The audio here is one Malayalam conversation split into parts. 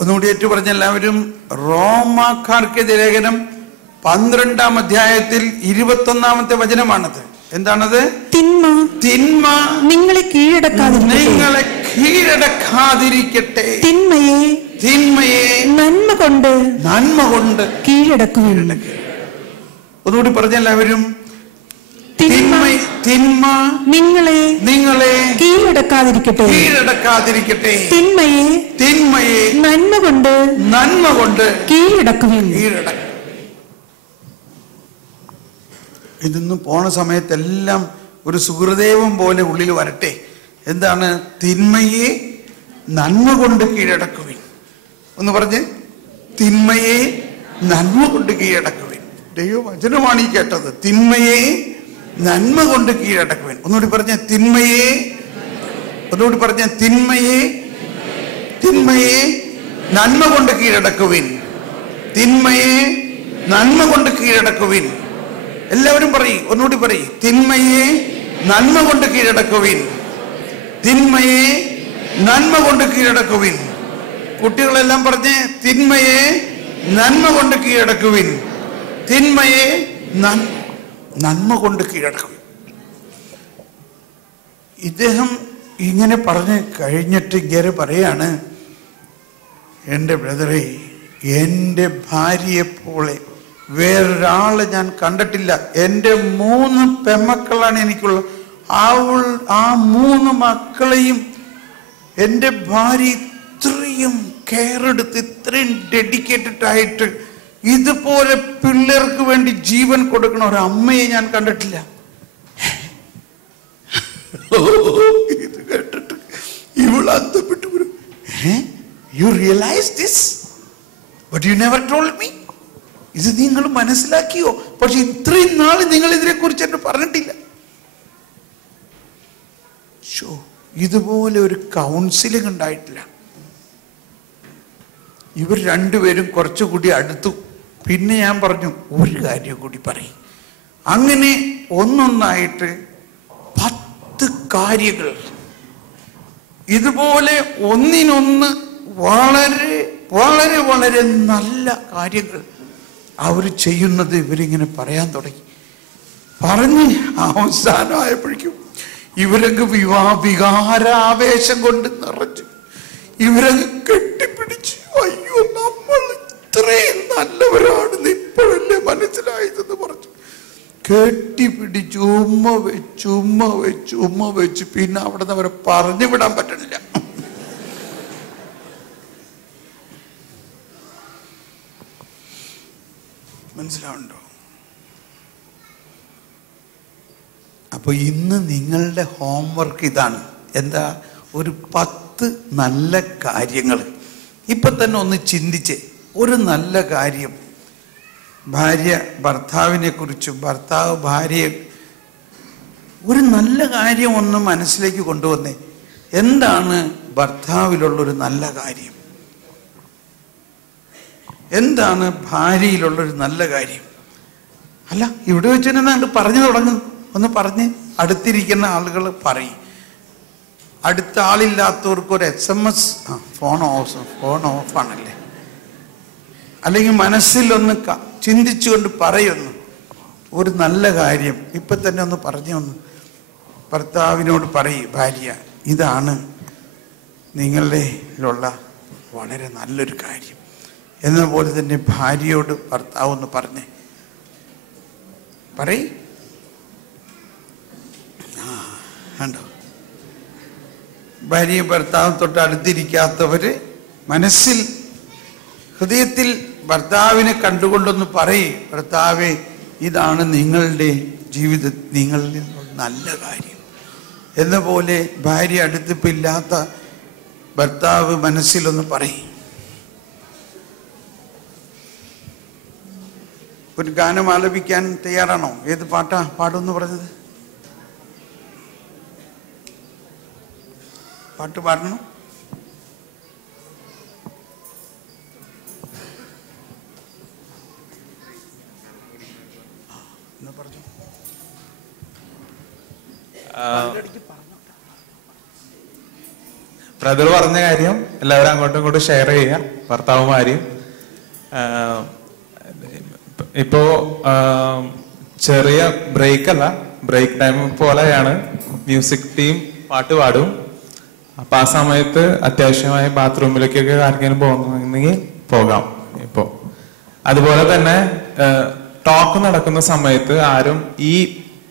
ഒന്നുകൂടി ഏറ്റു പറഞ്ഞ എല്ലാവരും. റോമാക്കാർക്കെതിരെ ലേഖനം 12-ാം അധ്യായത്തിൽ 21-ാമത്തെ വചനമാണത്. എന്താണത്? തിന്മ നിങ്ങളെ കീഴടക്കാതിരിക്കട്ടെ. തിന്മയെ നന്മ കൊണ്ട് കീഴടക്കുക. ഒന്നുകൂടി പറഞ്ഞ എല്ലാവരും. തിന്മ നിങ്ങളെ കീഴടക്കാതിരിക്കട്ടെ. തിന്മയെ നന്മ കൊണ്ട് കീഴടക്കുക. ഇതൊന്നും പോണ സമയത്തെല്ലാം ഒരു സുഹൃദേവം പോലെ ഉള്ളിൽ വരട്ടെ. എന്താണ്? തിന്മയെ നന്മ കൊണ്ട് കീഴടക്കുവിൻ. ഒന്ന് പറഞ്ഞ്. തിന്മയെ നന്മ കൊണ്ട് കീഴടക്കുവിൻ. ദൈവവചനമാണ് ഈ കേട്ടത്. തിന്മയെ നന്മ കൊണ്ട് കീഴടക്കുവിൻ. ഒന്നുകൂടി പറഞ്ഞ. തിന്മയെ നന്മ കൊണ്ട് കീഴടക്കുവിൻ. തിന്മയെ നന്മ കൊണ്ട് കീഴടക്കുവിൻ. എല്ലാവരും പറയും. ഒന്നുകൂടി പറയും. തിന്മയെ നന്മ കൊണ്ട് കീഴടക്കുവിൻ. തിന്മയെ നന്മ കൊണ്ട് കീഴടക്കുവിൻ. കുട്ടികളെല്ലാം പറഞ്ഞ്. തിന്മയെ നന്മ കൊണ്ട് കീഴടക്കുവിൻ. തിന്മയെ നന്മ കൊണ്ട് കീഴടക്കുവിൻ. ഇദ്ദേഹം ഇങ്ങനെ പറഞ്ഞ് കഴിഞ്ഞിട്ട് ഇങ്ങനെ പറയാണ്, എൻ്റെ ബ്രദറെ, എൻ്റെ ഭാര്യയെപ്പോലെ വേറൊരാളെ ഞാൻ കണ്ടിട്ടില്ല. എൻ്റെ 3 പെമ്മക്കളാണ് എനിക്കുള്ളത്. ആ 3 മക്കളെയും എൻ്റെ ഭാര്യ ഇത്രയും കെയർ എടുത്ത്, ഇത്രയും ഡെഡിക്കേറ്റഡ് ആയിട്ട് ഇതുപോലെ പിള്ളേർക്ക് വേണ്ടി ജീവൻ കൊടുക്കണ ഒരു അമ്മയെ ഞാൻ കണ്ടിട്ടില്ല. ഇത് കേട്ടിട്ട് ഇവൾ അന്തപ്പെട്ടു. You realise this but you never told me. ഇത് നിങ്ങൾ മനസ്സിലാക്കിയോ? പക്ഷെ ഇത്രയും നാൾ നിങ്ങൾ ഇതിനെ കുറിച്ച് എന്നെ പറഞ്ഞിട്ടില്ല. ഇതുപോലെ ഒരു കൗൺസിലിംഗ് ഉണ്ടായിട്ടില്ല. ഇവർ രണ്ടുപേരും കുറച്ചുകൂടി അടുത്തു. പിന്നെ ഞാൻ പറഞ്ഞു, ഒരു കാര്യം കൂടി പറയും. അങ്ങനെ ഒന്നൊന്നായിട്ട് 10 കാര്യങ്ങൾ ഇതുപോലെ ഒന്നിനൊന്ന് വളരെ വളരെ വളരെ നല്ല കാര്യങ്ങൾ അവർ ചെയ്യുന്നത് ഇവരിങ്ങനെ പറയാൻ തുടങ്ങി. പറഞ്ഞ് അവസാനമായപ്പോഴേക്കും ഇവരങ്ങ് വികാരാവേശം കൊണ്ട് നിറഞ്ഞു. ഇവരങ്ങ് കെട്ടിപ്പിടിച്ചു. അയ്യോ, നമ്മൾ ഇത്രയും നല്ലവരാണെന്ന് ഇപ്പോഴല്ലേ മനസ്സിലായതെന്ന് പറഞ്ഞു. കെട്ടിപ്പിടിച്ച് ഉമ്മ വെച്ച് പിന്നെ അവിടെ നിന്ന് അവരെ പറഞ്ഞു വിടാൻ പറ്റണില്ല. മനസ്സിലാവുണ്ടോ? അപ്പൊ ഇന്ന് നിങ്ങളുടെ ഹോംവർക്ക് ഇതാണ്. എന്താ? ഒരു 10 നല്ല കാര്യങ്ങൾ ഇപ്പൊ തന്നെ ഒന്ന് ചിന്തിച്ച്. ഒരു നല്ല കാര്യം, ഭാര്യ ഭർത്താവിനെ കുറിച്ചും ഭർത്താവ് ഭാര്യയെ, ഒരു നല്ല കാര്യം ഒന്ന് മനസ്സിലേക്ക് കൊണ്ടുവന്നേ. എന്താണ് ഭർത്താവിലുള്ളൊരു നല്ല കാര്യം? എന്താണ് ഭാര്യയിലുള്ളൊരു നല്ല കാര്യം? അല്ല, ഇവിടെ വെച്ച് തന്നെ പറഞ്ഞു തുടങ്ങും. ഒന്ന് പറഞ്ഞ് അടുത്തിരിക്കുന്ന ആളുകൾ പറയും. അടുത്ത ആളില്ലാത്തവർക്ക് ഒരു SMS, ഫോൺ ഓഫാണല്ലേ, അല്ലെങ്കിൽ മനസ്സിലൊന്ന് ചിന്തിച്ചുകൊണ്ട് പറയുന്നു ഒരു നല്ല കാര്യം. ഇപ്പൊ തന്നെ ഒന്ന് പറഞ്ഞു. ഭർത്താവിനോട് പറയും, ഭാര്യ, ഇതാണ് നിങ്ങളുടെയിലുള്ള വളരെ നല്ലൊരു കാര്യം. എന്നപോലെ തന്നെ ഭാര്യയോട് ഭർത്താവ് ഒന്ന് പറഞ്ഞേ. പറയും. കണ്ടോ? ഭാര്യയും ഭർത്താവും തൊട്ട് അടുത്തിരിക്കാത്തവര് മനസ്സിൽ, ഹൃദയത്തിൽ ഭർത്താവിനെ കണ്ടുകൊണ്ടൊന്ന് പറയും, ഭർത്താവേ, ഇതാണ് നിങ്ങളുടെ നിങ്ങളിൽ നല്ല കാര്യം. എന്ന പോലെ ഭാര്യ അടുത്തിപ്പില്ലാത്ത ഭർത്താവ് മനസ്സിലൊന്ന് പറയും. ഒരു ഗാനം ആലപിക്കാൻ തയ്യാറാണോ? ഏത് പാട്ടാ പാടുമെന്ന് പറഞ്ഞത്? പാട്ട് പാടണം. പറഞ്ഞു. ബ്രദർ പറഞ്ഞ കാര്യം എല്ലാവരും അങ്ങോട്ടും ഇങ്ങോട്ടും ഷെയർ ചെയ്യുക, ഭർത്താവുമാരെയും. ഇപ്പോ ചെറിയ ബ്രേക്ക് അല്ല, ബ്രേക്ക് ടൈം പോലെയാണ്. മ്യൂസിക് ടീം പാട്ട് പാടും. അപ്പൊ ആ സമയത്ത് അത്യാവശ്യമായി ബാത്റൂമിലേക്കൊക്കെ ആർക്കെങ്കിലും പോകുന്നെങ്കിൽ പോകാം. ഇപ്പോ അതുപോലെ തന്നെ ടോക്ക് നടക്കുന്ന സമയത്ത് ആരും ഈ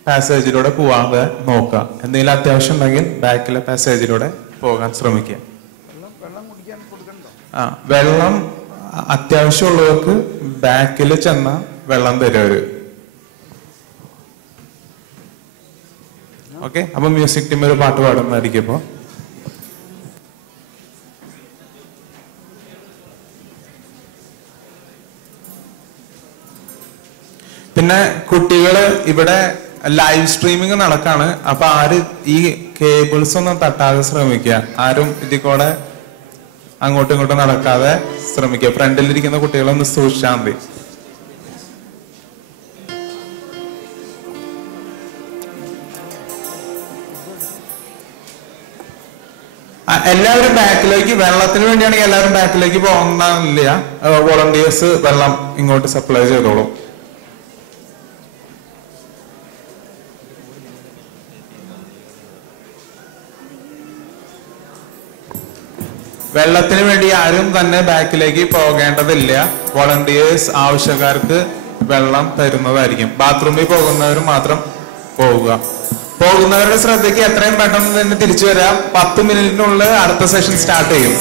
പാസേജിലൂടെ പോവാതെ നോക്കുക. എന്തെങ്കിലും അത്യാവശ്യം ഉണ്ടെങ്കിൽ ബാക്കിലെ പാസേജിലൂടെ പോകാൻ ശ്രമിക്കുക. വെള്ളം അത്യാവശ്യമുള്ളവർക്ക് ബാക്കിൽ ചെന്ന വെള്ളം തരുവര്. ഓക്കെ, അപ്പൊ മ്യൂസിക് ടീം ഒരു പാട്ട് പാടുന്നതായിരിക്കും. ഇപ്പോ പിന്നെ കുട്ടികള് ഇവിടെ ലൈവ് സ്ട്രീമിംഗ് നടക്കാണ്. അപ്പൊ ആര് ഈ കേബിൾസ് ഒന്നും തട്ടാതെ ശ്രമിക്കുക. ആരും ഇതിൽ കൂടെ അങ്ങോട്ടും ഇങ്ങോട്ടും നടക്കാതെ ശ്രമിക്കുക. ഫ്രണ്ടിലിരിക്കുന്ന കുട്ടികളൊന്ന് സൂക്ഷിച്ചാൽ മതി. എല്ലാവരും ബാക്കിലേക്ക്, വെള്ളത്തിന് വേണ്ടിയാണെങ്കിൽ എല്ലാവരും ബാക്കിലേക്ക് പോകുന്നില്ല. വോളണ്ടിയേഴ്സ് വെള്ളം ഇങ്ങോട്ട് സപ്ലൈ ചെയ്തോളും. വെള്ളത്തിന് വേണ്ടി ആരും തന്നെ ബാക്കിലേക്ക് പോകേണ്ടതില്ല. വോളണ്ടിയേഴ്സ് ആവശ്യക്കാർക്ക് വെള്ളം തരുന്നതായിരിക്കും. ബാത്റൂമിൽ പോകുന്നവർ മാത്രം പോവുക. പോകുന്നവരുടെ ശ്രദ്ധയ്ക്ക് എത്രയും പെട്ടെന്ന് തന്നെ തിരിച്ചു വരാം. 10 മിനിറ്റിനുള്ളിൽ അടുത്ത സെഷൻ സ്റ്റാർട്ട് ചെയ്യും.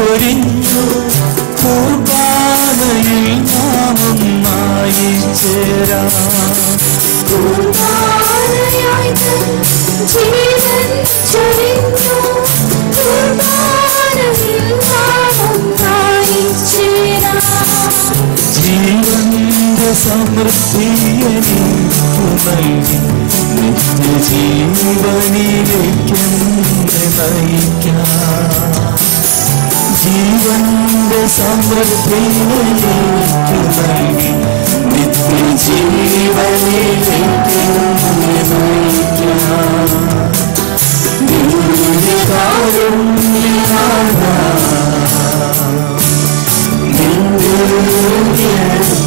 ചൊരിഞ്ഞു കുർബാനയിൽ നാം ഒന്നായി ചേരാം ജീവൻ ചൊരിഞ്ഞു കുർബാനയിൽ നാം ഒന്നായി ചേരാം ജീവന്റെ സമൃദ്ധിയനീ നൽകി നിത്യജീവനിലേക്ക് നയിക്കാം ജീവന്റെ സമൃദ്ധിയിലേക്ക് നൽകി നിത്യജീവനിലേക്ക് നയിക്കാം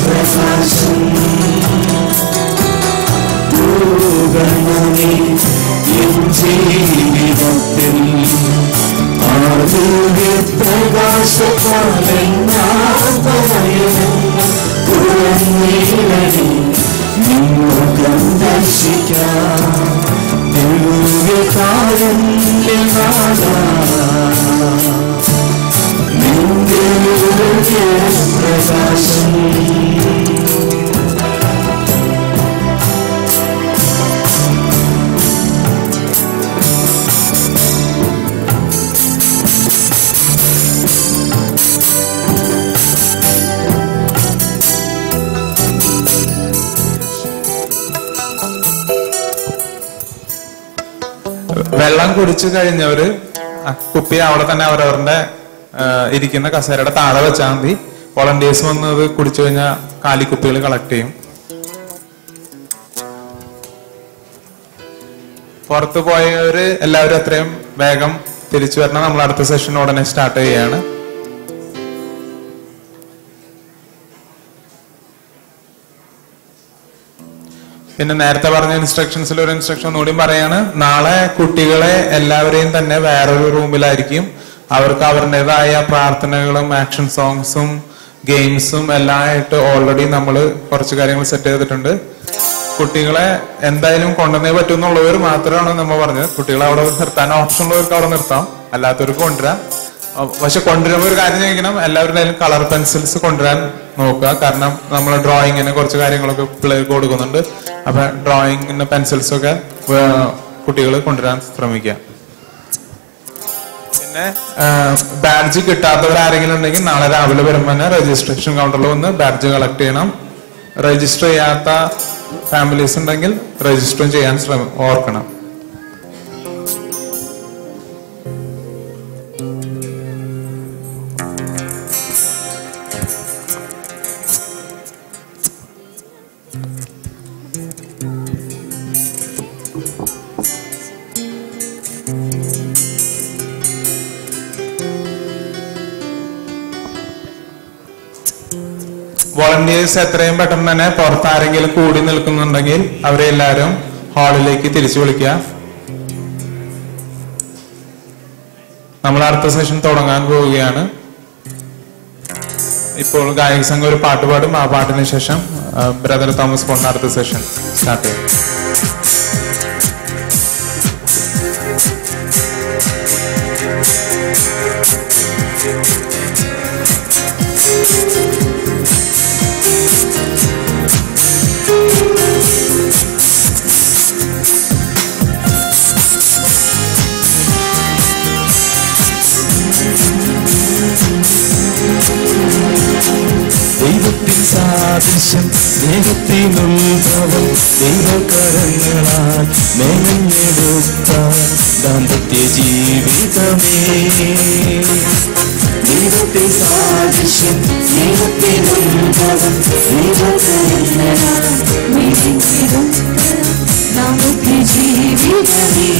പ്രകാശം ജീവിതത്തിൽ ആരോഗ്യ പ്രകാശപാലനായി നിങ്ങൾക്കും ദർശിക്കാം ദിവ്യകാര്യം നിന്റെ പ്രകാശം വെള്ളം കുടിച്ചു കഴിഞ്ഞവര് കുപ്പി അവിടെ തന്നെ അവരവരുടെ ഇരിക്കുന്ന കസേരയുടെ താഴെ വെച്ചാൽ മതി. വോളണ്ടിയേഴ്സ് വന്നത് കുടിച്ചു കഴിഞ്ഞാൽ കാലിക്കുപ്പികൾ കളക്ട് ചെയ്യും. പുറത്തു പോയവര് എല്ലാവരും എത്രയും വേഗം തിരിച്ചു വരണം. നമ്മൾ അടുത്ത സെഷൻ ഉടനെ സ്റ്റാർട്ട് ചെയ്യാണ്. പിന്നെ നേരത്തെ പറഞ്ഞ ഇൻസ്ട്രക്ഷൻസിൽ ഒരു ഇൻസ്ട്രക്ഷൻ ഒന്നുകൂടി പറയാണ്. നാളെ കുട്ടികളെ എല്ലാവരെയും തന്നെ വേറൊരു റൂമിലായിരിക്കും. അവർക്ക് അവരുടേതായ പ്രാർത്ഥനകളും ആക്ഷൻ സോങ്സും ഗെയിംസും എല്ലാം ആയിട്ട് ഓൾറെഡി നമ്മൾ കുറച്ച് കാര്യങ്ങൾ സെറ്റ് ചെയ്തിട്ടുണ്ട്. കുട്ടികളെ എന്തായാലും കൊണ്ടുവന്നേ പറ്റുമെന്നുള്ളവർ മാത്രമാണ് നമ്മൾ പറഞ്ഞത്. കുട്ടികളെ അവിടെ നിർത്താൻ ഓപ്ഷൻ ഉള്ളവർക്ക് അവിടെ നിർത്താം, അല്ലാത്തവർക്ക് കൊണ്ടുവരാം. പക്ഷെ കൊണ്ടുവരുമ്പോൾ ഒരു കാര്യം ചോദിക്കണം, എല്ലാവരുടെയും കളർ പെൻസിൽസ് കൊണ്ടുവരാൻ നോക്കുക. കാരണം നമ്മൾ ഡ്രോയിങ്ങിന് കുറച്ച് കാര്യങ്ങളൊക്കെ പിള്ളേർക്ക് കൊടുക്കുന്നുണ്ട്. അപ്പൊ ഡ്രോയിങ്ങിന് പെൻസിൽസൊക്കെ കുട്ടികൾ കൊണ്ടുവരാൻ ശ്രമിക്കുക. പിന്നെ ബാഡ്ജ് കിട്ടാത്തവരാരെങ്കിലും ഉണ്ടെങ്കിൽ നാളെ രാവിലെ വരുമ്പോൾ തന്നെ രജിസ്ട്രേഷൻ കൗണ്ടറിൽ വന്ന് ബാഡ്ജ് കളക്ട് ചെയ്യണം. രജിസ്റ്റർ ചെയ്യാത്ത ഫാമിലീസ് ഉണ്ടെങ്കിൽ രജിസ്റ്റർ ചെയ്യാൻ ഓർക്കണം. വോളണ്ടിയേഴ്സ് എത്രയും പെട്ടെന്ന് തന്നെ പുറത്ത് ആരെങ്കിലും കൂടി നിൽക്കുന്നുണ്ടെങ്കിൽ അവരെ എല്ലാവരും ഹാളിലേക്ക് തിരിച്ചു വിളിക്കുക. നമ്മൾ അടുത്ത സെഷൻ തുടങ്ങാൻ പോവുകയാണ്. ഇപ്പോൾ ഗായക സംഘം ഒരു പാട്ട് പാടും. ആ പാട്ടിന് ശേഷം ബ്രദർ തോമസ് പോളിന്റെ അടുത്ത സെഷൻ സ്റ്റാർട്ട് ചെയ്യും. ദൈവത്തിൻ സാദൃശ്യം സ്നേഹത്തിനുത്ഭവം ദൈവകരങ്ങളാൽ മെനഞ്ഞെടുത്ത ദാമ്പത്യ ജീവിതമേ. ദൈവത്തിൻ സാദൃശ്യം സ്നേഹത്തിനുത്ഭവം ദൈവകരങ്ങളാൽ മെനഞ്ഞെടുത്ത ദാമ്പത്യ ജീവിതമേ.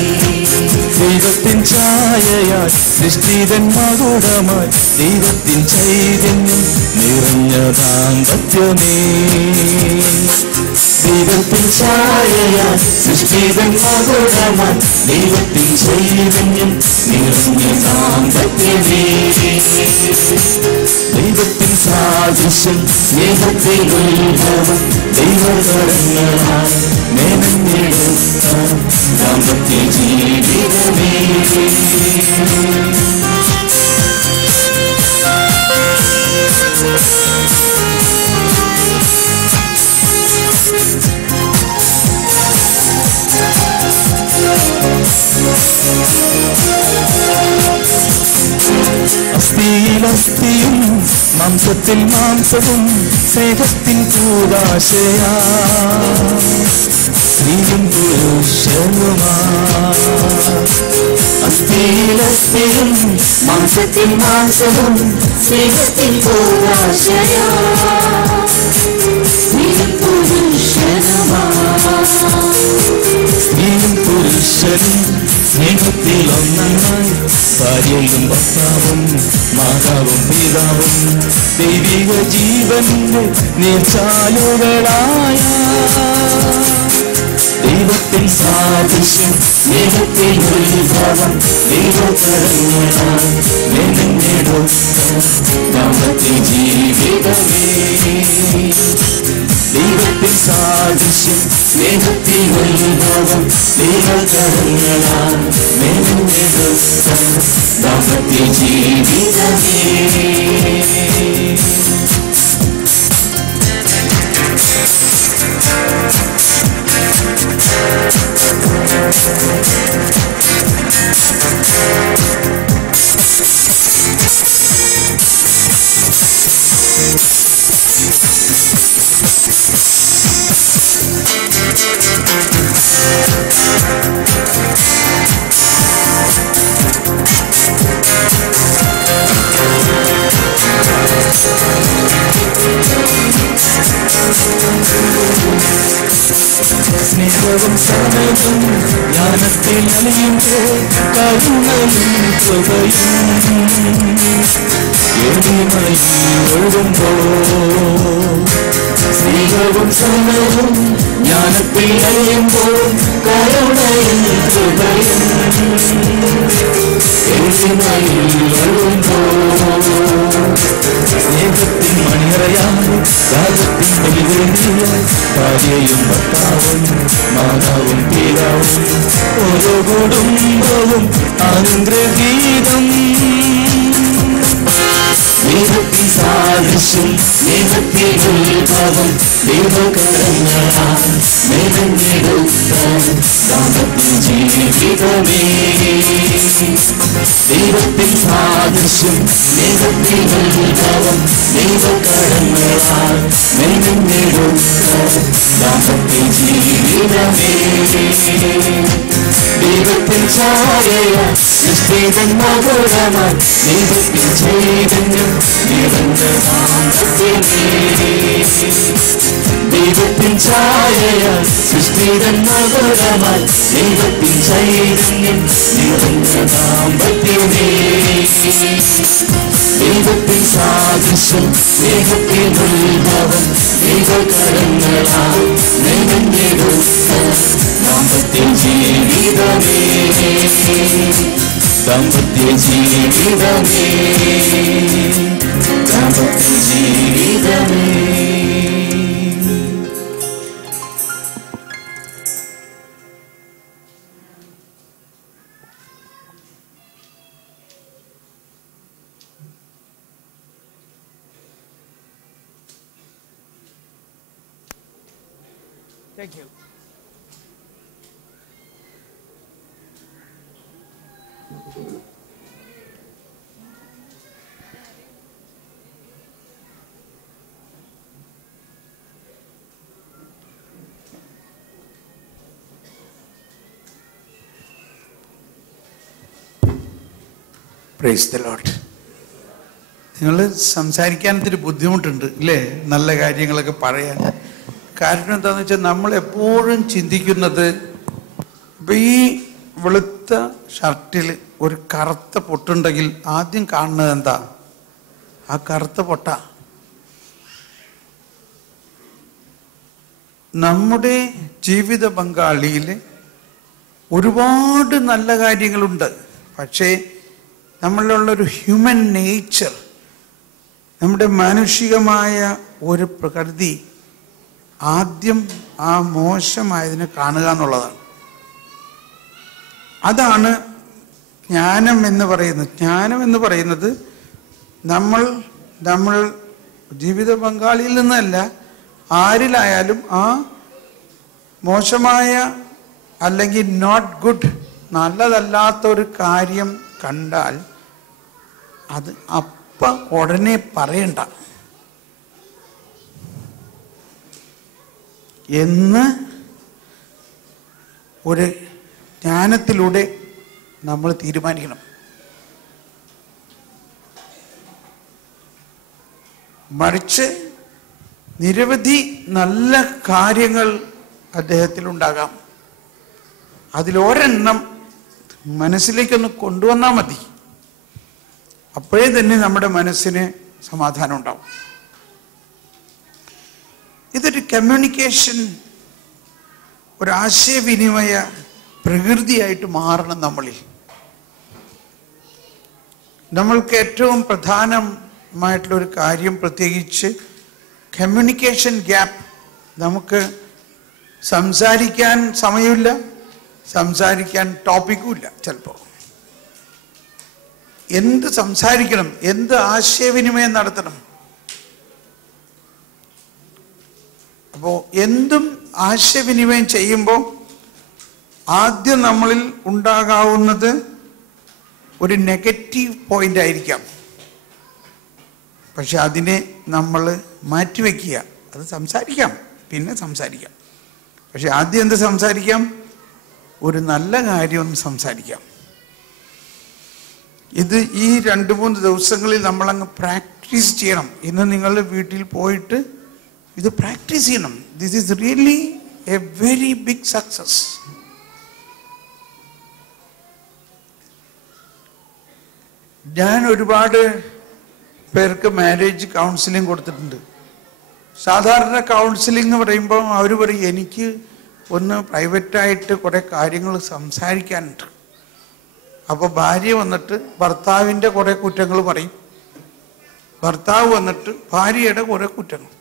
ദൈവത്തിൻ ഛായയാൽ സൃഷ്ടിതൻ മകുടമായി ദൈവത്തിൻ ചൈതന്യം നിറഞ്ഞ ദാമ്പത്യമേ. ദൈവത്തിൻ ഛായയാൽ സൃഷ്ടിതൻ മകുടമായി ദൈവത്തിൻ ചൈതന്യം നിറഞ്ഞ ദാമ്പത്യമേ. ദൈവത്തിൻ സാദൃശ്യം സ്നേഹത്തിനുത്ഭവം ദൈവകരങ്ങളാൽ മെനഞ്ഞെടുത്ത ദാമ്പത്യ ജീവിതമേ. അസ്ഥിയിൽ അസ്ഥിയും മാംസത്തിൽ മാംസവും സ്നേഹത്തിൻ കൂടാശയാ സ്ത്രീയും പുരുഷനുമാ അസ്ഥിയിൽ അസ്ഥിയും മാംസത്തിൽ മാംസവും സ്നേഹത്തിൽ കൂടാശയാ സ്ത്രീയും പുരുഷനും സ്നേഹത്തിൽ ഒന്നായി ഭാര്യയും ഭർത്താവും മാതാവും പിതാവും ദൈവിക ജീവന്റെ നീർച്ചാലുകളായ ദൈവത്തിൻ സാദൃശ്യം സ്നേഹത്തിൽ ഉത്ഭവം ദൈവകരങ്ങളാൽ ദാമ്പത്യ ജീവിതമേ ദൈവത്തിൻ സാദൃശ്യം സ്നേഹത്തിൽ ഉത്ഭവം ദൈവകരങ്ങളാൽ ദാമ്പത്യ ജീവിതമേ സ്നേഹവും സമയവും ജ്ഞാനത്തിൽ അലിയുമ്പോൾ കരുണയും കൃപയും എളിമയിൽ ഒഴുകുമ്പോൾ സ്നേഹവും സമയവും ജ്ഞാനത്തിൽ അലിയുമ്പോൾ കരുണയും കൃപയും എളിമയിൽ ഒഴുകുമ്പോൾ സ്നേഹത്തിൻ മണിയറയായി രാഗത്തിൻ ബലിവേദിയായി ഭാര്യയും ഭർത്താവും മാതാവും പിതാവും ഓരോ കുടുംബവും അനുഗ്രഹീതം സ്നേഹത്തിൻ സാദൃശ്യം സ്നേഹത്തിൽ ഉത്ഭവം ദൈവകരങ്ങളാൽ ദാമ്പത്യ ജീവിതമേ ദൈവത്തിൻ സാദൃശ്യം സ്നേഹത്തിൽ ഉത്ഭവം ദൈവകരങ്ങളാൽ ദാമ്പത്യ ജീവിതമേ ദൈവത്തിൻ ഛായയ നിഷ്ഠിതൻ മധുരമായി ദൈവത്തിൻ ചൈതന്യം നിറഞ്ഞ ദാമ്പത്യമേ ദൈവത്തിൻ ഛായയ സൃഷ്ടിതൻ മധുരമായി ദൈവത്തിൻ ചൈതന്യം നിറഞ്ഞ ദാമ്പത്യമേ ദൈവത്തിൻ സാദൃശ്യം സ്നേഹത്തിൽ ഉത്ഭവം ദൈവകരങ്ങളാൽ ദാമ്പത്യ ജീവിതമേ ദാമ്പത്യ ജീവിതമേ ദാമ്പത്യ ജീവിതമേ Thank you. Praise the Lord. നിങ്ങൾ സംസാരിക്കാൻ ഇത്തിരി ബുദ്ധിമുട്ടുണ്ട് അല്ലേ, നല്ല കാര്യങ്ങളൊക്കെ പറയാൻ. കാരണം എന്താണെന്ന് വെച്ചാൽ നമ്മൾ എപ്പോഴും ചിന്തിക്കുന്നത് ഇപ്പം ഈ വെളുത്ത ഷർട്ടിൽ ഒരു കറുത്ത പൊട്ടുണ്ടെങ്കിൽ ആദ്യം കാണുന്നത് എന്താ? ആ കറുത്ത പൊട്ട. നമ്മുടെ ജീവിത പങ്കാളിയിൽ ഒരുപാട് നല്ല കാര്യങ്ങളുണ്ട്. പക്ഷേ നമ്മളിലുള്ളൊരു ഹ്യൂമൻ നേച്ചർ, നമ്മുടെ മാനുഷികമായ ഒരു പ്രകൃതി ആദ്യം ആ മോശമായതിനെ കാണുക എന്നുള്ളതാണ്. അതാണ് ജ്ഞാനം എന്ന് പറയുന്നത്. ജ്ഞാനം എന്ന് പറയുന്നത് നമ്മൾ ജീവിത പങ്കാളിയിൽ നിന്നല്ല, ആരിലായാലും ആ മോശമായ അല്ലെങ്കിൽ നോട്ട് ഗുഡ്, നല്ലതല്ലാത്ത ഒരു കാര്യം കണ്ടാൽ അത് ഉടനെ പറയണ്ട എന്ന് ഒരു ജ്ഞാനത്തിലൂടെ നമ്മൾ തീരുമാനിക്കണം. മറിച്ച് നിരവധി നല്ല കാര്യങ്ങൾ അദ്ദേഹത്തിലുണ്ടാകാം. അതിലൊരെണ്ണം മനസ്സിലേക്കൊന്ന് കൊണ്ടുവന്നാൽ മതി. അപ്പോഴേ തന്നെ നമ്മുടെ മനസ്സിന് സമാധാനം ഉണ്ടാവും. ഇതൊരു കമ്മ്യൂണിക്കേഷൻ, ഒരാശയവിനിമയ പ്രകൃതിയായിട്ട് മാറണം നമ്മളിൽ. നമ്മൾക്ക് ഏറ്റവും പ്രധാനമായിട്ടുള്ളൊരു കാര്യം, പ്രത്യേകിച്ച് കമ്മ്യൂണിക്കേഷൻ ഗ്യാപ്പ്. നമുക്ക് സംസാരിക്കാൻ സമയമില്ല, സംസാരിക്കാൻ ടോപ്പിക്കുമില്ല. ചിലപ്പോൾ എന്ത് സംസാരിക്കണം, എന്ത് ആശയവിനിമയം നടത്തണം. അപ്പോൾ എന്തും ആശയവിനിമയം ചെയ്യുമ്പോൾ ആദ്യം നമ്മളിൽ ഉണ്ടാകാവുന്നത് ഒരു നെഗറ്റീവ് പോയിന്റ് ആയിരിക്കാം. പക്ഷെ അതിനെ നമ്മൾ മാറ്റിവെക്കുക. അത് സംസാരിക്കാം, പിന്നെ സംസാരിക്കാം. പക്ഷെ ആദ്യം എന്ത് സംസാരിക്കാം? ഒരു നല്ല കാര്യം സംസാരിക്കാം. ഇത് ഈ 2-3 ദിവസങ്ങളിൽ നമ്മളങ്ങ് പ്രാക്ടീസ് ചെയ്യണം. ഇന്ന് നിങ്ങളുടെ വീട്ടിൽ പോയിട്ട് ഇത് പ്രാക്ടീസ് ചെയ്യണം. This is really a very big success. ഞാൻ ഒരുപാട് പേർക്ക് മാരേജ് കൗൺസിലിംഗ് കൊടുത്തിട്ടുണ്ട്. സാധാരണ കൗൺസിലിംഗ് എന്ന് പറയുമ്പോൾ അവർ പറയും, എനിക്ക് ഒന്ന് പ്രൈവറ്റായിട്ട് കുറേ കാര്യങ്ങൾ സംസാരിക്കാനുണ്ട്. അപ്പോൾ ഭാര്യ വന്നിട്ട് ഭർത്താവിൻ്റെ കുറേ കുറ്റങ്ങൾ പറയും, ഭർത്താവ് വന്നിട്ട് ഭാര്യയുടെ കുറേ കുറ്റങ്ങൾ.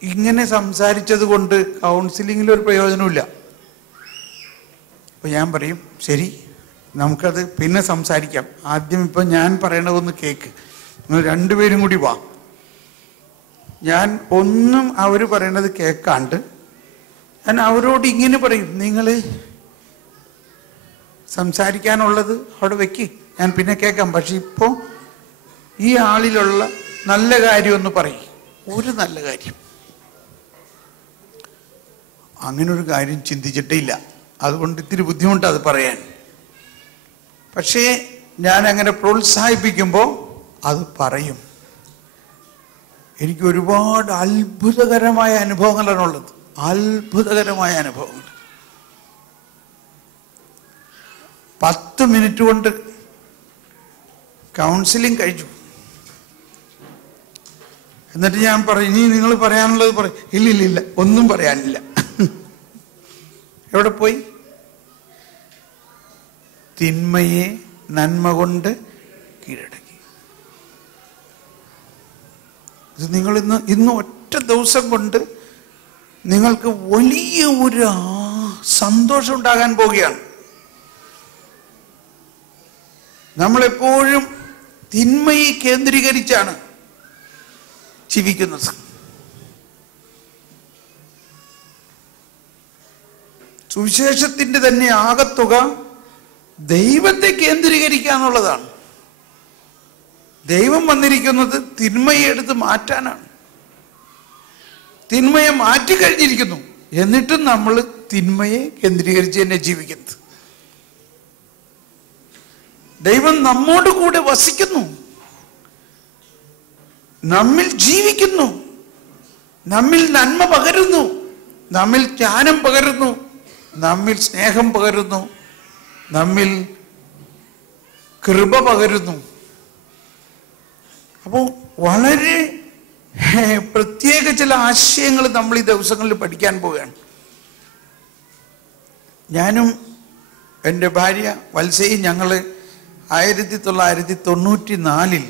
ഇങ്ങനെ സംസാരിച്ചത് കൊണ്ട് കൗൺസിലിങ്ങിലൊരു പ്രയോജനമില്ല. അപ്പോൾ ഞാൻ പറയും, ശരി, നമുക്കത് പിന്നെ സംസാരിക്കാം. ആദ്യം ഇപ്പം ഞാൻ പറയണതൊന്ന് കേക്ക്, നിങ്ങൾ രണ്ടുപേരും കൂടി വാ. ഞാൻ ഒന്നും അവർ പറയണത് കേൾക്കാണ്ട് ഞാൻ അവരോട് ഇങ്ങനെ പറയും, നിങ്ങൾ സംസാരിക്കാനുള്ളത് അവിടെ വെക്ക്, ഞാൻ പിന്നെ കേൾക്കാം. പക്ഷെ ഇപ്പോൾ ഈ ആളിലുള്ള നല്ല കാര്യമൊന്ന് പറയും. ഒരു നല്ല കാര്യം, അങ്ങനൊരു കാര്യം ചിന്തിച്ചിട്ടേ ഇല്ല. അതുകൊണ്ട് ഇത്തിരി ബുദ്ധിമുട്ടാണ് അത് പറയാൻ. പക്ഷേ ഞാൻ അങ്ങനെ പ്രോത്സാഹിപ്പിക്കുമ്പോൾ അത് പറയും. എനിക്ക് ഒരുപാട് അത്ഭുതകരമായ അനുഭവങ്ങളാണുള്ളത്, അത്ഭുതകരമായ അനുഭവങ്ങൾ. 10 മിനിറ്റ് കൊണ്ട് കൗൺസിലിംഗ് കഴിച്ചു. എന്നിട്ട് ഞാൻ പറയും, ഇനി നിങ്ങൾ പറയാനുള്ളത് പറയും. ഇല്ല, ഒന്നും പറയാനില്ല. എവിടെ പോയി? തിന്മയെ നന്മ കൊണ്ട് കീഴടക്കി. ഇത് നിങ്ങൾ ഇന്ന് ഒറ്റ ദിവസം കൊണ്ട് നിങ്ങൾക്ക് വലിയ ഒരു സന്തോഷം ഉണ്ടാകാൻ പോവുകയാണ്. നമ്മളെപ്പോഴും തിന്മയെ കേന്ദ്രീകരിച്ചാണ് ജീവിക്കുന്നത്. സുവിശേഷത്തിന്റെ തന്നെ ആകത്തുക ദൈവത്തെ കേന്ദ്രീകരിക്കുക എന്നുള്ളതാണ്. ദൈവം വന്നിരിക്കുന്നത് തിന്മയെ എടുത്ത് മാറ്റാനാണ്. തിന്മയെ മാറ്റിക്കഴിഞ്ഞിരിക്കുന്നു, എന്നിട്ടും നമ്മൾ തിന്മയെ കേന്ദ്രീകരിച്ച് തന്നെ ജീവിക്കുന്നത്. ദൈവം നമ്മോട് കൂടെ വസിക്കുന്നു, നമ്മിൽ ജീവിക്കുന്നു, നമ്മിൽ നന്മ പകരുന്നു, നമ്മിൽ ജ്ഞാനം പകരുന്നു, നമ്മിൽ സ്നേഹം പകരുന്നു, നമ്മിൽ കൃപ പകരുന്നു. അപ്പോൾ വളരെ പ്രത്യേക ചില ആശയങ്ങൾ നമ്മൾ ഈ ദിവസങ്ങളിൽ പഠിക്കാൻ പോവുകയാണ്. ഞാനും എൻ്റെ ഭാര്യ വത്സയും ഞങ്ങൾ 1994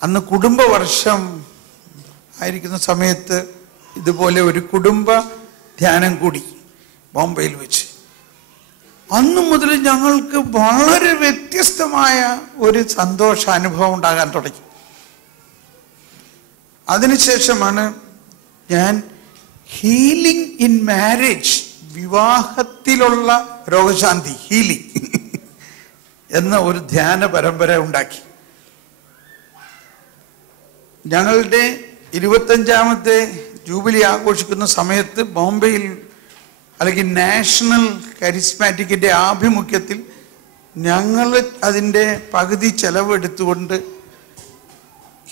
അന്ന് കുടുംബവർഷം ആയിരിക്കുന്ന സമയത്ത് ഇതുപോലെ ഒരു കുടുംബ ധ്യാനം കൂടി ബോംബെയിൽ വെച്ച്. അന്നു മുതൽ ഞങ്ങൾക്ക് വളരെ വ്യത്യസ്തമായ ഒരു സന്തോഷാനുഭവം ഉണ്ടാകാൻ തുടങ്ങി. അതിനുശേഷമാണ് ഞാൻ ഹീലിംഗ് ഇൻ മാരേജ്, വിവാഹത്തിലുള്ള രോഗശാന്തി, ഹീലിംഗ് എന്ന ഒരു ധ്യാന പരമ്പര ഉണ്ടാക്കി. ഞങ്ങളുടെ 25ാമത്തെ ജൂബിലി ആഘോഷിക്കുന്ന സമയത്ത് ബോംബെയിൽ അല്ലെങ്കിൽ നാഷണൽ കരിസ്മാറ്റിക്കിന്റെ ആഭിമുഖ്യത്തിൽ ഞങ്ങൾ അതിൻ്റെ പകുതി ചെലവെടുത്തുകൊണ്ട്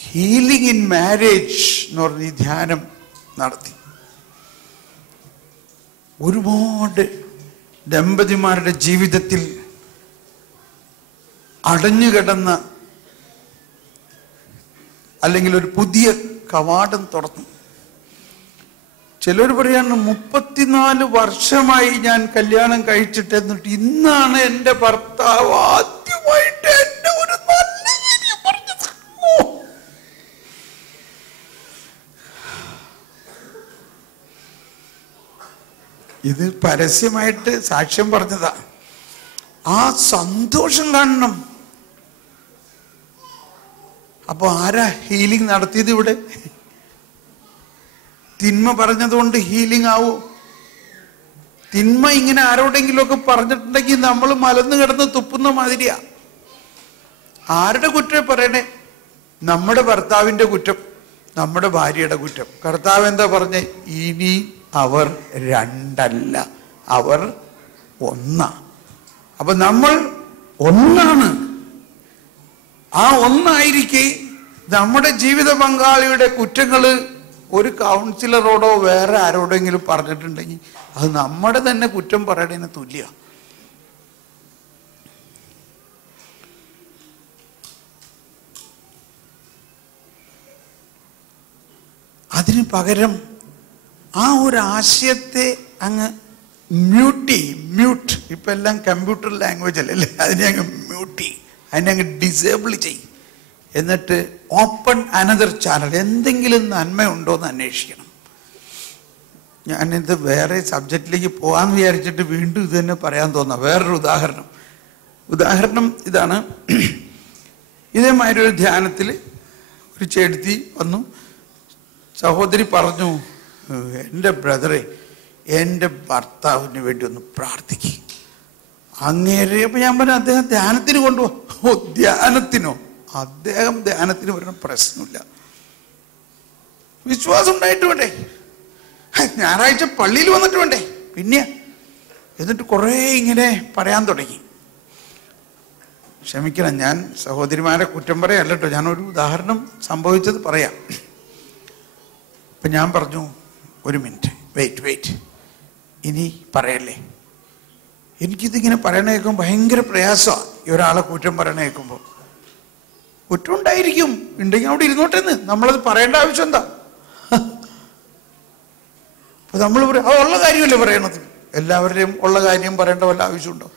ഹീലിംഗ് ഇൻ മാരേജ് എന്ന് പറഞ്ഞ ഈ ധ്യാനം നടത്തി. ഒരുപാട് ദമ്പതിമാരുടെ ജീവിതത്തിൽ അടഞ്ഞുകിടന്ന അല്ലെങ്കിൽ ഒരു പുതിയ കവാടം തുറന്നു. ചിലർ പറയാണ് 34 വർഷമായി ഞാൻ കല്യാണം കഴിച്ചിട്ട്, എന്നിട്ട് ഇന്നാണ് എൻ്റെ ഭർത്താവ് ആദ്യമായിട്ട് എന്നെ ഒരു നല്ല കാര്യം പറഞ്ഞത്. ഇത് പരസ്യമായിട്ട് സാക്ഷ്യം പറഞ്ഞതാ. ആ സന്തോഷം കാണണം. അപ്പൊ ആരാ ഹീലിംഗ് നടത്തിയത് ഇവിടെ? തിന്മ പറഞ്ഞതുകൊണ്ട് ഹീലിംഗ് ആവോ? തിന്മ ഇങ്ങനെ ആരോടെങ്കിലും ഒക്കെ പറഞ്ഞിട്ടുണ്ടെങ്കിൽ നമ്മൾ മലന്ന് കിടന്ന് തുപ്പുന്ന മാതിരിയാ. ആരുടെ കുറ്റം പറയണേ? നമ്മുടെ ഭർത്താവിന്റെ കുറ്റം, നമ്മുടെ ഭാര്യയുടെ കുറ്റം. കർത്താവ് എന്താ പറഞ്ഞേ? ഇനി അവർ രണ്ടല്ല, അവർ ഒന്നാ. അപ്പൊ നമ്മൾ ഒന്നാണ്. ആ ഒന്നായിരിക്കെ നമ്മുടെ ജീവിത പങ്കാളിയുടെ കുറ്റങ്ങള് ഒരു കൗൺസിലറോടോ വേറെ ആരോടെങ്കിലും പറഞ്ഞിട്ടുണ്ടെങ്കിൽ അത് നമ്മുടെ തന്നെ കുറ്റം പറയണതിന് തുല്യ. അതിന് പകരം ആ ഒരു ആശയത്തെ അങ്ങ് മ്യൂട്ട്, ഇപ്പൊ എല്ലാം കമ്പ്യൂട്ടർ ലാംഗ്വേജ് അല്ലേ, അതിനെ അങ്ങ് മ്യൂട്ട്, അതിനെ അങ്ങ് ഡിസേബിൾ ചെയ്യും. എന്നിട്ട് ഓപ്പൺ അനദർ ചാനൽ, എന്തെങ്കിലും നന്മയുണ്ടോ എന്ന് അന്വേഷിക്കണം. ഞാനിത് വേറെ സബ്ജക്റ്റിലേക്ക് പോകാമെന്ന് വിചാരിച്ചിട്ട് വീണ്ടും ഇത് തന്നെ പറയാൻ തോന്നാം. വേറൊരു ഉദാഹരണം ഇതാണ്. ഇതേമാതിരി ഒരു ധ്യാനത്തിൽ ഒരു ചേട്ടത്തി വന്നു. സഹോദരി പറഞ്ഞു, എൻ്റെ ബ്രദറെ, എൻ്റെ ഭർത്താവിന് വേണ്ടി ഒന്ന് പ്രാർത്ഥിക്കും. അങ്ങേരെ അപ്പൊ ഞാൻ പറഞ്ഞു, അദ്ദേഹം ധ്യാനത്തിന് കൊണ്ടുപോ. ധ്യാനത്തിനോ? അദ്ദേഹം ധ്യാനത്തിന് വരുന്ന പ്രശ്നമില്ല, വിശ്വാസം ഉണ്ടായിട്ട് വേണ്ടേ, ഞായറാഴ്ച പള്ളിയിൽ വന്നിട്ട് വേണ്ടേ, പിന്നെ എന്നിട്ട് കുറേ ഇങ്ങനെ പറയാൻ തുടങ്ങി. ക്ഷമിക്കണം, ഞാൻ സഹോദരിമാരെ കുറ്റം പറയല്ല കേട്ടോ, ഞാനൊരു ഉദാഹരണം സംഭവിച്ചത് പറയാം. അപ്പൊ ഞാൻ പറഞ്ഞു, ഒരു മിനിറ്റ് വെയിറ്റ്, ഇനി പറയല്ലേ. എനിക്കിതിങ്ങനെ പറയണ കേൾക്കുമ്പോൾ ഭയങ്കര പ്രയാസമാണ്. ഈ ഒരാളെ കുറ്റം പറയണ കേൾക്കുമ്പോൾ. കുറ്റം ഉണ്ടായിരിക്കും, ഉണ്ടെങ്കിൽ അവിടെ ഇരുന്നോട്ടെന്ന്, നമ്മളത് പറയേണ്ട ആവശ്യം എന്താ? അപ്പൊ നമ്മൾ ഉള്ള കാര്യമല്ലേ പറയണത്. എല്ലാവരുടെയും ഉള്ള കാര്യം പറയേണ്ട വല്ല ആവശ്യമുണ്ടോ?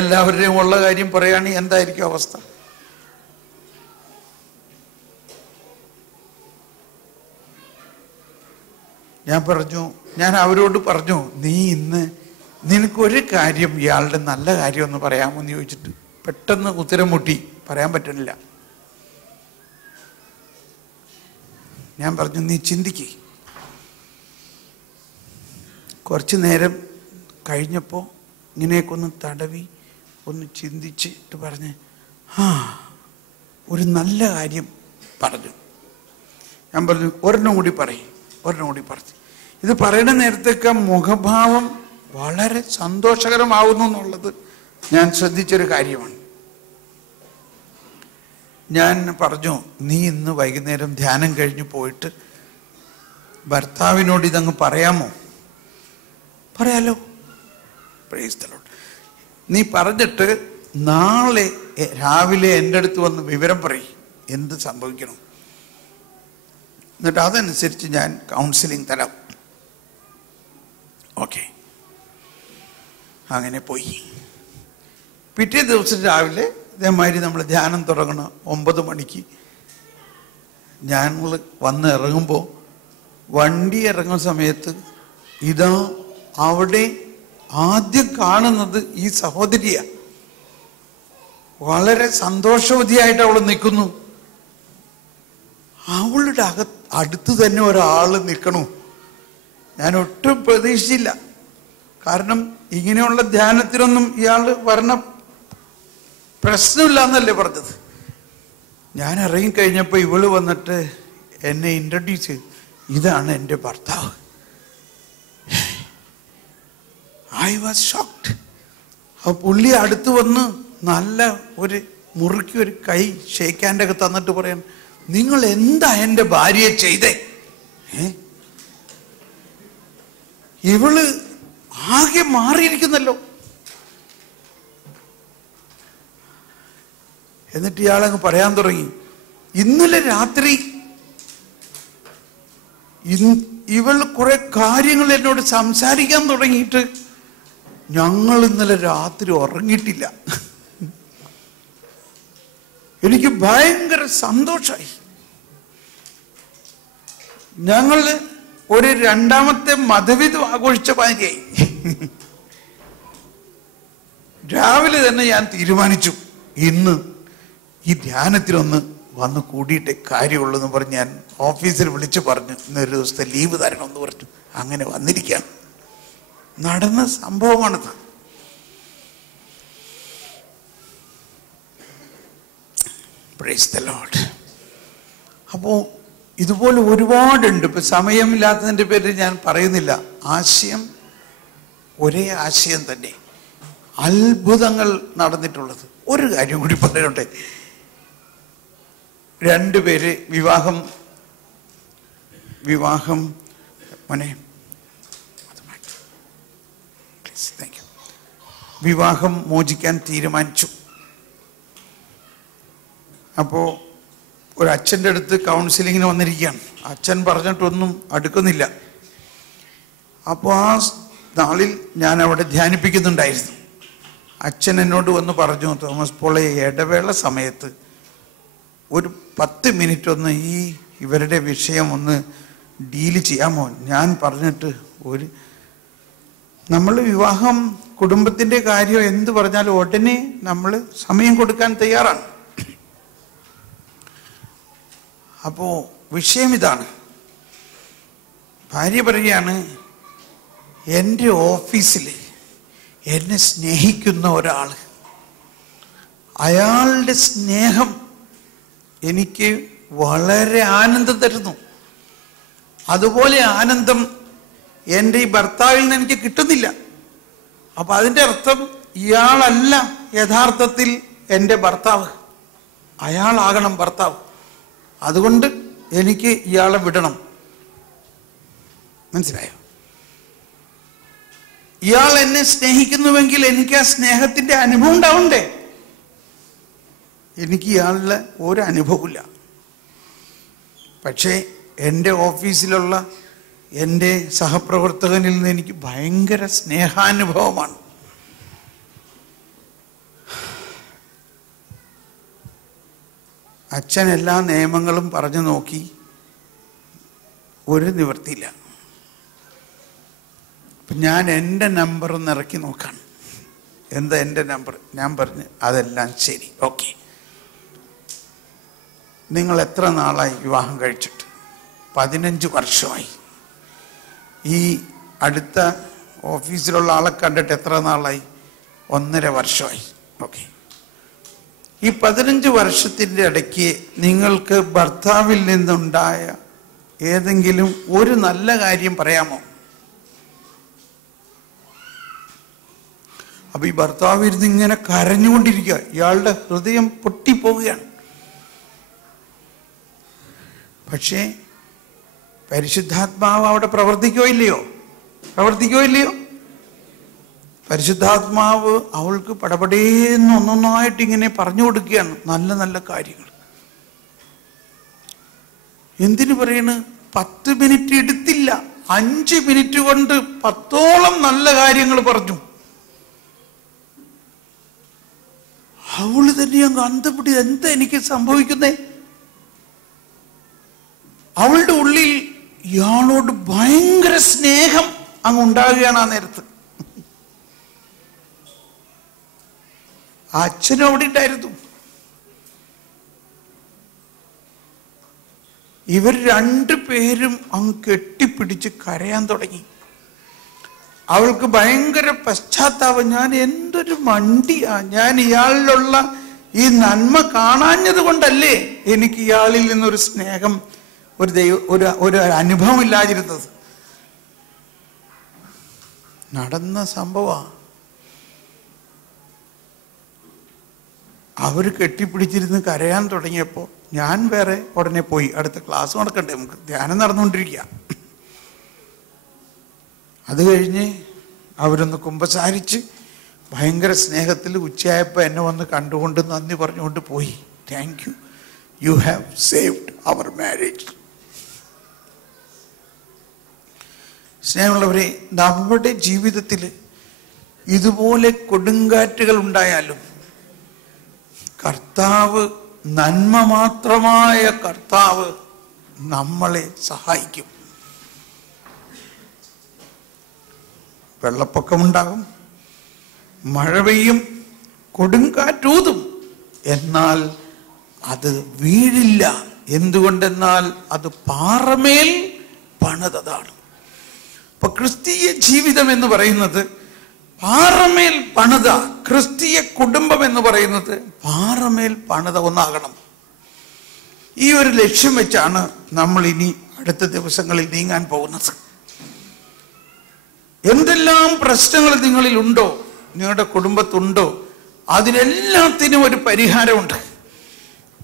എല്ലാവരുടെയും ഉള്ള കാര്യം പറയുകയാണെങ്കിൽ എന്തായിരിക്കും അവസ്ഥ? ഞാൻ അവരോട് പറഞ്ഞു, നീ ഇന്ന് നിനക്കൊരു കാര്യം, ഇയാളുടെ നല്ല കാര്യം ഒന്ന് പറയാമോ എന്ന് ചോദിച്ചിട്ട് പെട്ടെന്ന് ഉത്തരം മുട്ടി, പറയാൻ പറ്റുന്നില്ല. ഞാൻ പറഞ്ഞു, നീ ചിന്തിക്കേ. കുറച്ചു നേരം കഴിഞ്ഞപ്പോൾ ഇങ്ങനെയൊക്കെ ഒന്ന് തടവി ഒന്ന് ചിന്തിച്ചിട്ട് പറഞ്ഞ്, ഒരു നല്ല കാര്യം പറഞ്ഞു. ഞാൻ പറഞ്ഞു, ഒരെണ്ണം കൂടി പറഞ്ഞു. ഇത് പറയുന്ന നേരത്തേക്ക് മുഖഭാവം വളരെ സന്തോഷകരമാവുന്നു എന്നുള്ളത് ഞാൻ ശ്രദ്ധിച്ചൊരു കാര്യമാണ്. ഞാൻ പറഞ്ഞു, നീ ഇന്ന് വൈകുന്നേരം ധ്യാനം കഴിഞ്ഞ് പോയിട്ട് ഭർത്താവിനോട് ഇതങ്ങ് പറയാമോ? പറയാലോ. Praise the Lord. നീ പറഞ്ഞിട്ട് നാളെ രാവിലെ എൻ്റെ അടുത്ത് വന്ന് വിവരം പറയും, എന്ത് സംഭവിക്കണം. എന്നിട്ട് അതനുസരിച്ച് ഞാൻ കൗൺസിലിംഗ് തരാം. ഓക്കെ. അങ്ങനെ പോയി. പിറ്റേ ദിവസം രാവിലെ ഇതേമാതിരി നമ്മൾ ധ്യാനം തുടങ്ങണം 9 മണിക്ക്. ഞങ്ങൾ വന്ന് ഇറങ്ങുമ്പോൾ വണ്ടി ഇറങ്ങുന്ന സമയത്ത് ഇതാ അവിടെ ആദ്യം കാണുന്നത് ഈ സഹോദരിയാ. വളരെ സന്തോഷവതിയായിട്ട് അവൾ നിൽക്കുന്നു. അവളുടെ അകത്ത് അടുത്ത് തന്നെ ഒരാൾ നിൽക്കണു. ഞാൻ ഒട്ടും പ്രതീക്ഷിച്ചില്ല. കാരണം ഇങ്ങനെയുള്ള ധ്യാനത്തിനൊന്നും ഇയാൾ വരണ പ്രശ്നമില്ല എന്നല്ലേ പറഞ്ഞത്. ഞാൻ ഇറങ്ങിക്കഴിഞ്ഞപ്പോൾ ഇവള് വന്നിട്ട് എന്നെ ഇൻട്രൊഡ്യൂസ് ചെയ്തു. ഇതാണ് എൻ്റെ ഭർത്താവ്. I was shocked. ആ പുള്ളി അടുത്ത് വന്ന് നല്ല ഒരു മുറുക്കി ഒരു കൈ ഷേക്ക് ഹാൻഡൊക്കെ തന്നിട്ട് പറയാൻ, നിങ്ങൾ എന്താ എൻ്റെ ഭാര്യയെ ചെയ്തേ? ഇവള് ആകെ മാറിയിരിക്കുന്നല്ലോ. എന്നിട്ട് ഇയാളങ്ങ് പറയാൻ തുടങ്ങി, ഇന്നലെ രാത്രി ഇവൾ കുറെ കാര്യങ്ങൾ എന്നോട് സംസാരിക്കാൻ തുടങ്ങിയിട്ട് ഞങ്ങൾ ഇന്നലെ രാത്രി ഉറങ്ങിയിട്ടില്ല. എനിക്ക് ഭയങ്കര സന്തോഷമായി. ഞങ്ങൾ ഒരു രണ്ടാമത്തെ മതവിധം ആഘോഷിച്ച മാതിരിയായി. രാവിലെ തന്നെ ഞാൻ തീരുമാനിച്ചു, ഇന്ന് ഈ ധ്യാനത്തിലൊന്ന് വന്ന് കൂടിയിട്ടേ കാര്യമുള്ളൂ എന്ന് പറഞ്ഞ് ഞാൻ ഓഫീസിൽ വിളിച്ചു പറഞ്ഞു, ഇന്നൊരു ദിവസത്തെ ലീവ് തരണമെന്ന് പറഞ്ഞു. അങ്ങനെ വന്നിരിക്കുകയാണ്. നടന്ന സംഭവമാണിത്. Praise the Lord. അപ്പോൾ ഇതുപോലെ ഒരുപാടുണ്ട്. ഇപ്പൊ സമയമില്ലാത്തതിൻ്റെ പേരിൽ ഞാൻ പറയുന്നില്ല. ആശയം ഒരേ ആശയം തന്നെ. അത്ഭുതങ്ങൾ നടന്നിട്ടുള്ളത്. ഒരു കാര്യം കൂടി പറയട്ടെ. രണ്ടുപേര് വിവാഹം മോനെ വിവാഹം മോചിക്കാൻ തീരുമാനിച്ചു. അപ്പോൾ ഒരു അച്ഛൻ്റെ അടുത്ത് കൗൺസിലിങ്ങിന് വന്നിരിക്കുകയാണ്. അച്ഛൻ പറഞ്ഞിട്ടൊന്നും അടുക്കുന്നില്ല. അപ്പോൾ ആ നാളിൽ ഞാൻ അവിടെ ധ്യാനിപ്പിക്കുന്നുണ്ടായിരുന്നു. അച്ഛൻ എന്നോട് വന്ന് പറഞ്ഞു, തോമസ് പോളെ ഇടവേള സമയത്ത് ഒരു 10 മിനിറ്റ് ഒന്ന് ഇവരുടെ വിഷയം ഒന്ന് ഡീല് ചെയ്യാമോ? ഞാൻ പറഞ്ഞിട്ട് നമ്മൾ വിവാഹം കുടുംബത്തിൻ്റെ കാര്യം എന്ത് പറഞ്ഞാലും ഉടനെ നമ്മൾ സമയം കൊടുക്കാൻ തയ്യാറാണ്. അപ്പോൾ വിഷയം ഇതാണ്. ഭാര്യ പറയുകയാണ്, എൻ്റെ ഓഫീസിൽ എന്നെ സ്നേഹിക്കുന്ന ഒരാൾ, അയാളുടെ സ്നേഹം എനിക്ക് വളരെ ആനന്ദം തരുന്നു. അതുപോലെ ആനന്ദം എൻ്റെ ഈ ഭർത്താവിൽ നിന്ന് എനിക്ക് കിട്ടുന്നില്ല. അപ്പൊ അതിൻ്റെ അർത്ഥം ഇയാളല്ല യഥാർത്ഥത്തിൽ എൻ്റെ ഭർത്താവ്, അയാളാകണം ഭർത്താവ്. അതുകൊണ്ട് എനിക്ക് ഇയാളെ വിടണം. മനസ്സിലായോ? ഇയാൾ എന്നെ സ്നേഹിക്കുന്നുവെങ്കിൽ എനിക്ക് ആ സ്നേഹത്തിന്റെ അനുഭവം ഉണ്ടാവണ്ടേ? എനിക്ക് ഇയാളുടെ ഒരു അനുഭവമില്ല. പക്ഷേ എൻ്റെ ഓഫീസിലുള്ള എൻ്റെ സഹപ്രവർത്തകനിൽ നിന്ന് എനിക്ക് ഭയങ്കര സ്നേഹാനുഭവമാണ്. അച്ഛൻ എല്ലാ നിയമങ്ങളും പറഞ്ഞു നോക്കി, ഒരു നിവൃത്തിയില്ല. അപ്പം ഞാൻ എൻ്റെ നമ്പർ ഒന്ന് ഇറക്കി നോക്കാണ്. എന്താ എൻ്റെ നമ്പർ? ഞാൻ പറഞ്ഞു അതെല്ലാം ശരി, ഓക്കെ. നിങ്ങൾ എത്ര നാളായി വിവാഹം കഴിച്ചിട്ട്? 15 വർഷമായി. ഈ അടുത്ത ഓഫീസിലുള്ള ആളെ കണ്ടിട്ട് എത്ര നാളായി? 1.5 വർഷമായി. ഓക്കെ. ഈ 15 വർഷത്തിൻ്റെ ഇടയ്ക്ക് നിങ്ങൾക്ക് ഭർത്താവിൽ നിന്നുണ്ടായ ഏതെങ്കിലും ഒരു നല്ല കാര്യം പറയാമോ? അപ്പൊ ഈ ഭർത്താവ് ഇരുന്ന് ഇങ്ങനെ കരഞ്ഞുകൊണ്ടിരിക്കുക, ഇയാളുടെ ഹൃദയം പൊട്ടിപ്പോവുകയാണ്. പക്ഷേ പരിശുദ്ധാത്മാവ് അവിടെ പ്രവർത്തിക്കോ ഇല്ലയോ? പരിശുദ്ധാത്മാവ് അവൾക്ക് പടപടേന്ന് ഒന്നൊന്നായിട്ട് ഇങ്ങനെ പറഞ്ഞു കൊടുക്കുകയാണ് നല്ല നല്ല കാര്യങ്ങൾ. എന്തിനു പറയണ്? 10 മിനിറ്റ് എടുത്തില്ല, 5 മിനിറ്റ് കൊണ്ട് 10ഓളം നല്ല കാര്യങ്ങൾ പറഞ്ഞു. അവള് തന്നെ അങ്ങ് അന്തപ്പെട്ടി, എന്താ എനിക്ക് സംഭവിക്കുന്നേ? അവളുടെ ഉള്ളിൽ ഇയാളോട് ഭയങ്കര സ്നേഹം അങ്ങ് ഉണ്ടാകുകയാണ്. ആ നേരത്ത് അച്ഛനും അവിടെ ഉണ്ടായിരുന്നു. ഇവർ രണ്ടുപേരും അങ്ങ് കെട്ടിപ്പിടിച്ച് കരയാൻ തുടങ്ങി. അവൾക്ക് ഭയങ്കര പശ്ചാത്താപം. ഞാൻ എന്തൊരു മണ്ടിയാ, ഞാൻ ഇയാളിലുള്ള ഈ നന്മ കാണാഞ്ഞത് കൊണ്ടല്ലേ എനിക്ക് ഇയാളിൽ നിന്നൊരു സ്നേഹം, ഒരു അനുഭവം ഇല്ലാതിരുന്നത്. നടന്ന സംഭവമാണ്. അവർ കെട്ടിപ്പിടിച്ചിരുന്ന് കരയാൻ തുടങ്ങിയപ്പോൾ ഞാൻ വേറെ ഉടനെ പോയി. അടുത്ത ക്ലാസ് നടക്കണ്ടേ, നമുക്ക് ധ്യാനം നടന്നുകൊണ്ടിരിക്കുക. അത് കഴിഞ്ഞ് അവരൊന്ന് കുമ്പസാരിച്ച് ഭയങ്കര സ്നേഹത്തിൽ ഉച്ചയായപ്പോൾ എന്നെ വന്ന് കണ്ടുകൊണ്ട് നന്ദി പറഞ്ഞുകൊണ്ട് പോയി. Thank you, you have saved our marriage. സ്നേഹമുള്ളവരെ, നമ്മുടെ ജീവിതത്തിൽ ഇതുപോലെ കൊടുങ്കാറ്റുകൾ ഉണ്ടായാലും കർത്താവ്, നന്മ മാത്രമായ കർത്താവ് നമ്മളെ സഹായിക്കും. വെള്ളപ്പൊക്കമുണ്ടാകും, മഴ പെയ്യും, കൊടുങ്കാറ്റൂതും, എന്നാൽ അത് വീഴില്ല. എന്തുകൊണ്ടെന്നാൽ അത് പാറമേൽ പണിതതാണ്. അപ്പൊ ക്രിസ്തീയ ജീവിതം എന്ന് പറയുന്നത് പാറമേൽ പണിത, ക്രിസ്തീയ കുടുംബം എന്ന് പറയുന്നത് പാറമേൽ പണിത ഒന്നാകണം. ഈ ഒരു ലക്ഷ്യം വെച്ചാണ് നമ്മൾ ഇനി അടുത്ത ദിവസങ്ങളിൽ നീങ്ങാൻ പോകുന്നത്. എന്തെല്ലാം പ്രശ്നങ്ങൾ നിങ്ങളിൽ ഉണ്ടോ, നിങ്ങളുടെ കുടുംബത്തുണ്ടോ, അതിനെല്ലാത്തിനും ഒരു പരിഹാരമുണ്ട്.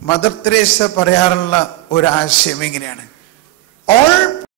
മദർ തെരേസ പറയാറുള്ള ഒരു ആശയം ഇങ്ങനെയാണ്: ഓൾ